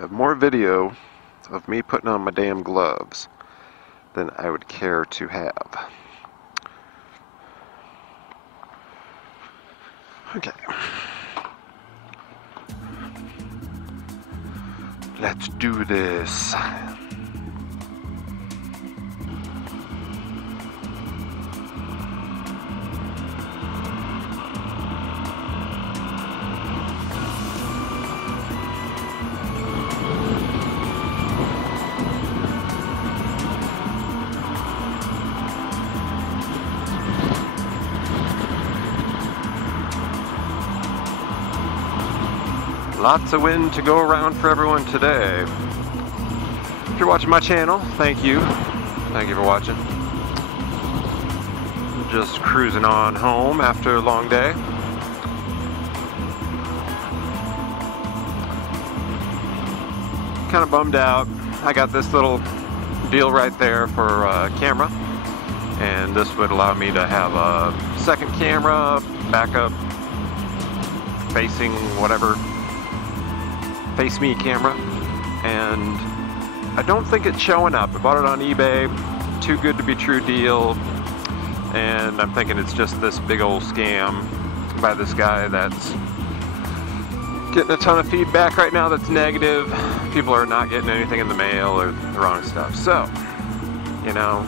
have more video of me putting on my damn gloves than I would care to have. Okay. Let's do this. Lots of wind to go around for everyone today. If you're watching my channel, thank you. Thank you for watching. Just cruising on home after a long day. Kind of bummed out. I got this little deal right there for a camera, and this would allow me to have a second camera, backup, facing whatever, face me camera, and I don't think it's showing up. I bought it on eBay, too good to be true deal, and I'm thinking it's just this big old scam by this guy that's getting a ton of feedback right now that's negative. People are not getting anything in the mail or the wrong stuff. So, you know,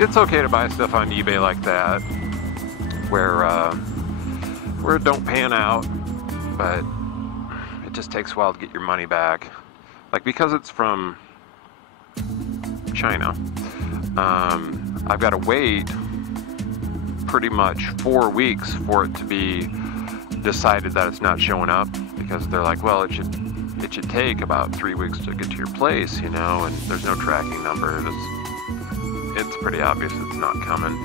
it's okay to buy stuff on eBay like that where it don't pan out, but it just takes a while to get your money back. Like, because it's from China, I've got to wait pretty much 4 weeks for it to be decided that it's not showing up, because they're like, well, it should take about 3 weeks to get to your place, you know, and there's no tracking number. It's pretty obvious it's not coming.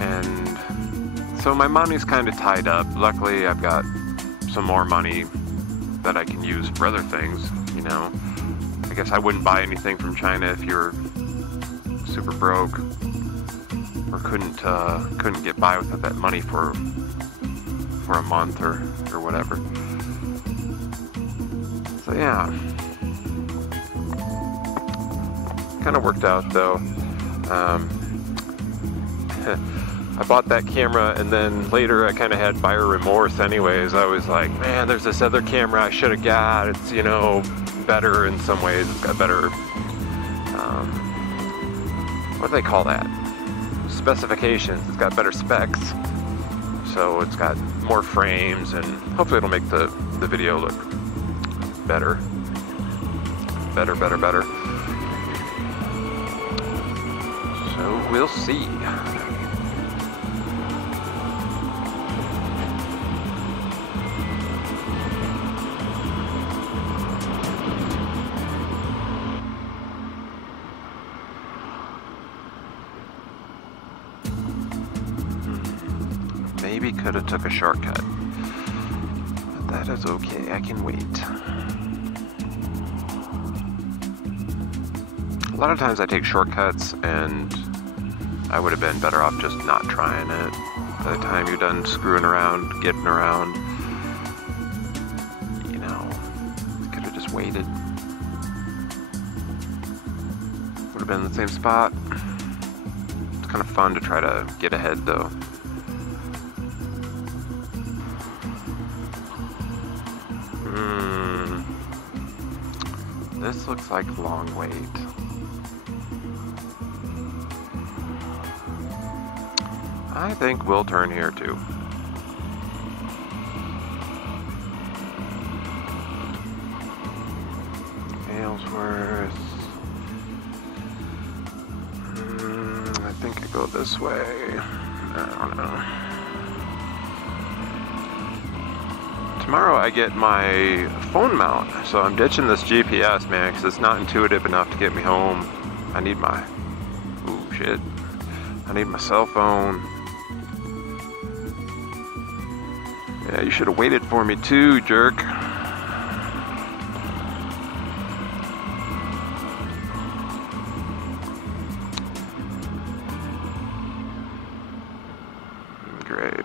And so my money's kind of tied up. Luckily, I've got some more money that I can use for other things, you know. I guess I wouldn't buy anything from China if you're super broke or couldn't get by without that money for a month or whatever. So yeah, kind of worked out though. I bought that camera, and then later I kind of had buyer remorse anyways. I was like, man, there's this other camera I should have got. It's, you know, better in some ways. It's got better, what do they call that? Specifications. It's got better specs. So it's got more frames, and hopefully it'll make the video look better. Better. So we'll see. Maybe could have took a shortcut, but that is okay, I can wait. A lot of times I take shortcuts, and I would have been better off just not trying it. By the time you're done screwing around, getting around, you know, could have just waited. Would have been in the same spot. It's kind of fun to try to get ahead though. This looks like a long wait. I think we'll turn here too. Aylesworth. I think I go this way. I don't know. Tomorrow I get my phone mount, so I'm ditching this GPS, man, because it's not intuitive enough to get me home. I need my, ooh, shit. I need my cell phone. Yeah, you should have waited for me too, jerk. Great.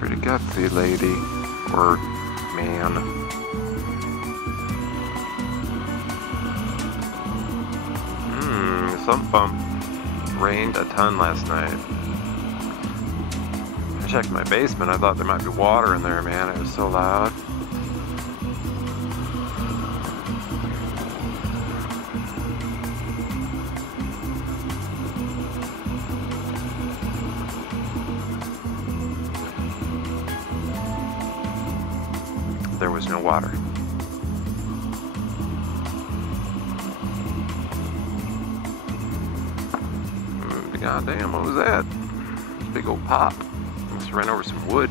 Pretty gutsy lady. Or man. Sump pump rained a ton last night. I checked my basement. I thought there might be water in there, man. It was so loud. There was no water. God damn, what was that? Big old pop. Must have ran over some wood.